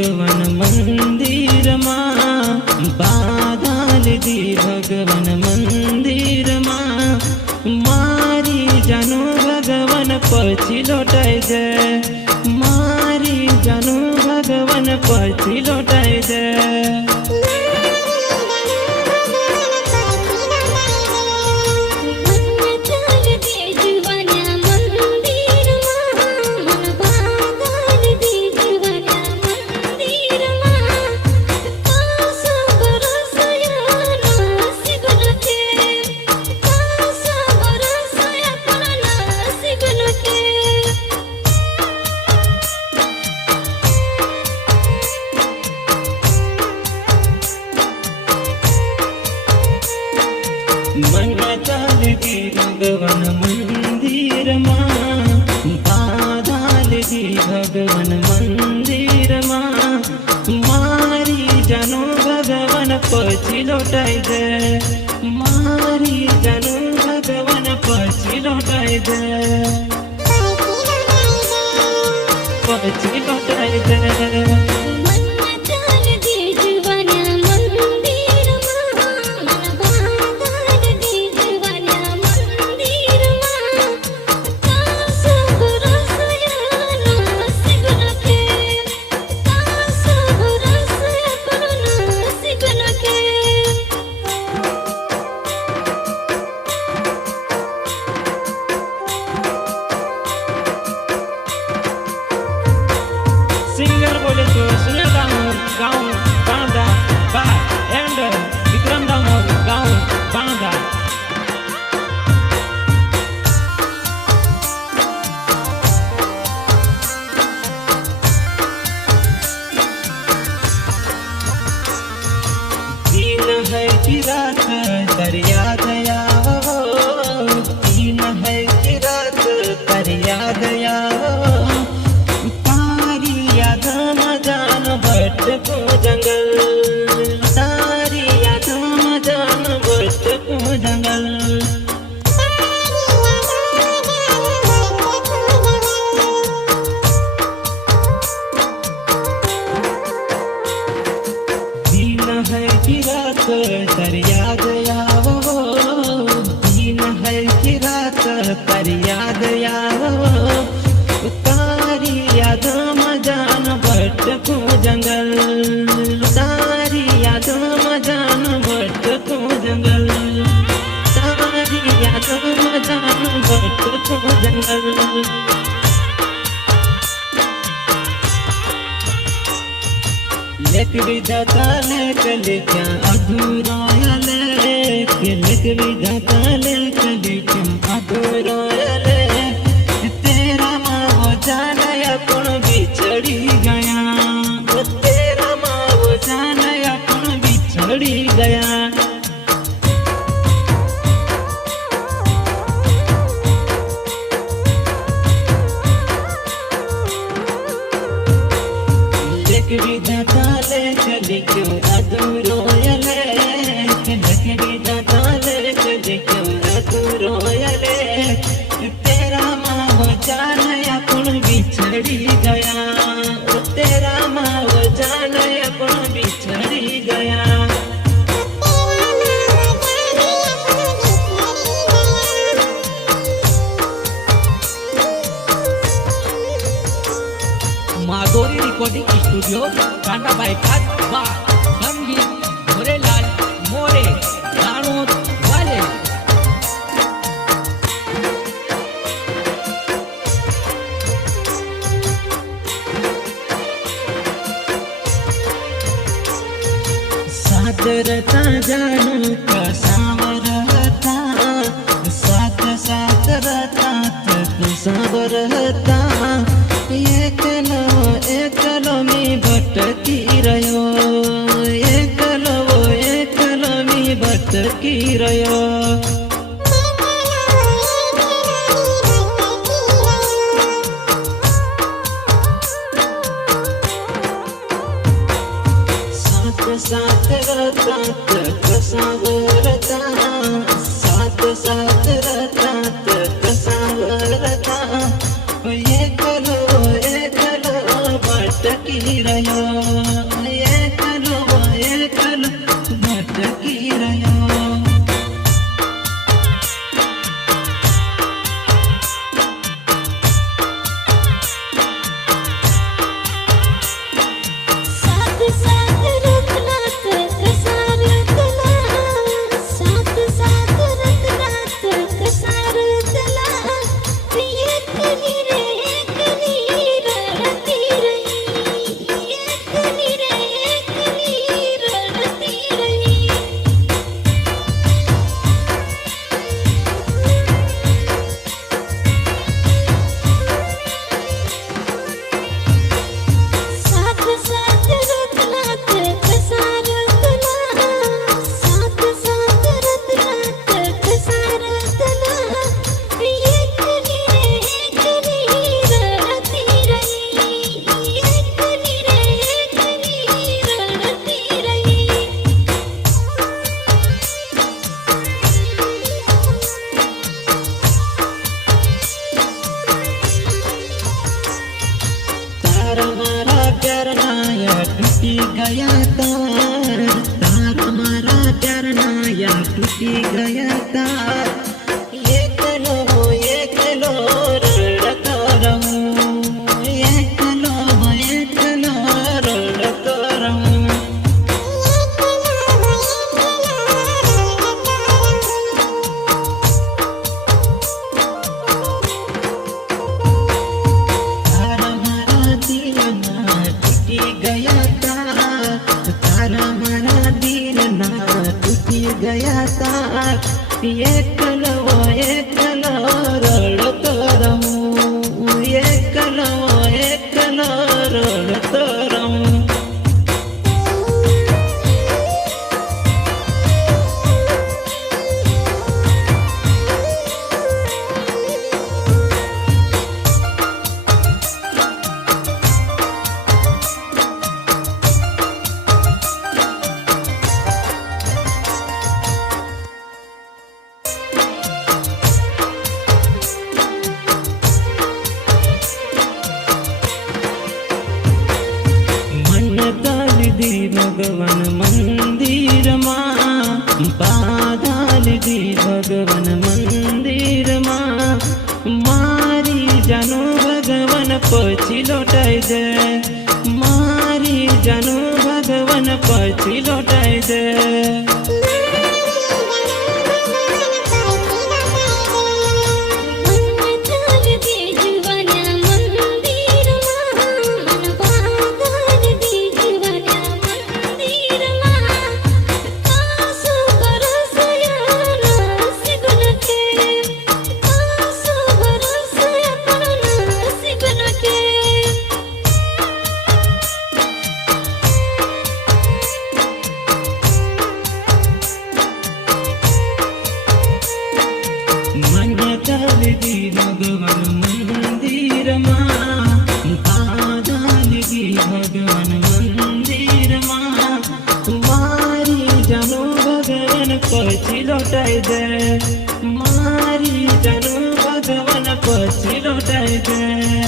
भगवान मंदिर माँ, बाधाल दी भगवान मंदिर माँ। मारी जानो भगवान पछी लौटाई दे, मारी जानो भगवान पछी लौटाई दे। मंगल दी भगवान मंदिर माँ, बाधाल दी भगवान मंदिर माँ। मारी जानो भगवान पछी लौटाई दे, मारी जानो भगवान पछी लौटाई दे, पछी लौटाई दे। सिंगर बोले तो सुनील दामोर गाँव बांदा बाय एंड विक्रम दामोर गाँव बांदा। दिन है कि रात दरिया दया हो, दिन है कि रात दरिया दया हो। भट्ट को जंगल, तारी यादों में जान भट्ट को जंगल। दिन है कि रात दरिया दया हो, दिन है कि रात दरिया दया हो। तारी यादों में जान भट्ट को जंगल, तारी यादों में जान भट्ट को जंगल, तारी यादों में जान भट्ट को जंगल। लेक विधाता लेक लिखा अधूरा लेक, लेक विधाता लेक लिखा अधूरा लेक। तेरा माँ वो जाना अपन बिछड़ी गया, तेरा माँ वो जाना अपन बिछड़ी गया। लेक विधाता लेक लिखो अधूरो लेक, लेक विधाता लेक लिखो अधूरो लेक। तेरा माँ वो जाना अपन बिछड़ी गया, तेरा माँ वो जाना अपन बिछड़ी गया। Madhuri recording studio Kanda bypass बा, संगीत भोरेलाल मोरे राणोद वाले। साथ रहता जानू का सावरता, साथ साथ रहता तो सावर रहता। एकलो में भटकी रहो, एकलो में भटकी रहो। साथ साथ रहता तो सावरता, साथ साथ रहता तो सावरता। एकलो एकलो भटकी रह्यो एकलो भटकी रह्यो टूटी गया तार तार हमारा प्यार नाया टूटी गया तार एकलो रड़ता रहूं एकलो रड़ता रहूं तार हमारा दिल ना टूटी गया गया तार एकलो रड़ता रहूं एकलो रड़ता रहूं दी भगवान मंदिर माँ बाधाल दी भगवान मंदिर माँ मारी जानो भगवान पछी लौटाई दे मारी जानो भगवान पछी लौटाई दे दी भगवान मंदिर माँ बाधाल दी भगवान मंदिर माँ मारी जानो भगवान पछी लौटाई दे मारी जानो भगवान पछी लौटाई दे